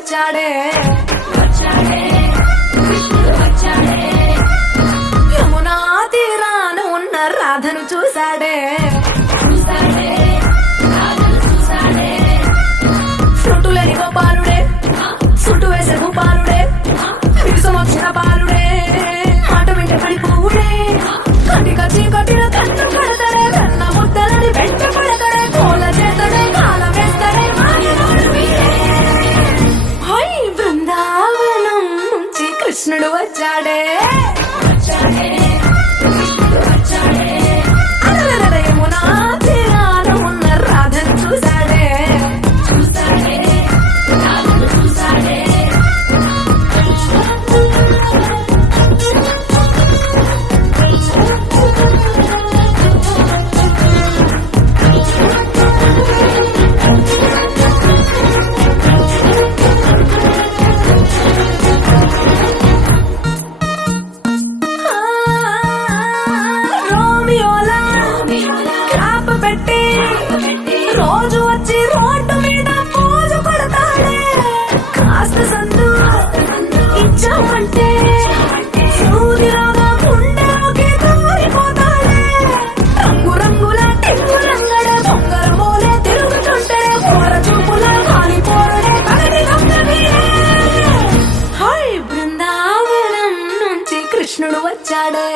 వచ్చాడే యమునా తీరాన ఉన్న రాధను చూశాడే సుట్టులేని గోపాలుడే సుట్టు వేసే గోపాలుడే విరుసమొచ్చిన బాలుడే మాట వింటే పడిపోవుడే కటిక చీకటిన కన్ను కడతాడే కన్న ముద్దలని వెంట పడతాడే కోల చేతడే కాల వేస్తాడే బృందావనం నుంచి కృష్ణుడు వచ్చాడే యమునా తీరాన ఉన్న రాధను చూశాడే రోజు వచ్చి రోడ్డు మీద పోజు కొడతాడే కాస్త సందు ఇచ్చామంటే సూదిరాగా గుండెలోకి దూరిపోతాడే రంగు రంగుల టింగులంగడే బొంగరమోలే తిరుగుతుంటే పోర చూపుల కాలిపోరడే కడలి గంగనే హై బృందావనం నుంచి కృష్ణుడు వచ్చాడే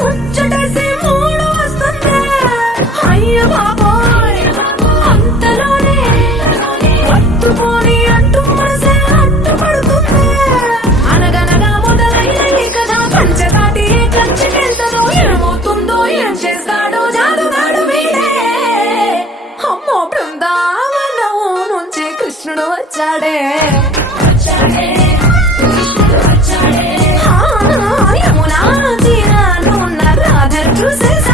ముచ్చటేసి మూడు వస్తుంది అయ్య బాబోయ్ అంతలోనే పట్టుకొని అంటూ మనసే అడ్డుపడుతుంది అనగనగా మొదలైన ఈ కథ పంచదాటి కంచెకెళ్తదో ఏమవుతుందో ఏం చేస్తాడో జాదుగాడు వీడే అమ్మో బృందావనం నుంచి కృష్ణుడు వచ్చాడే యమునా తీరాన ఉన్న రాధను చూసేసా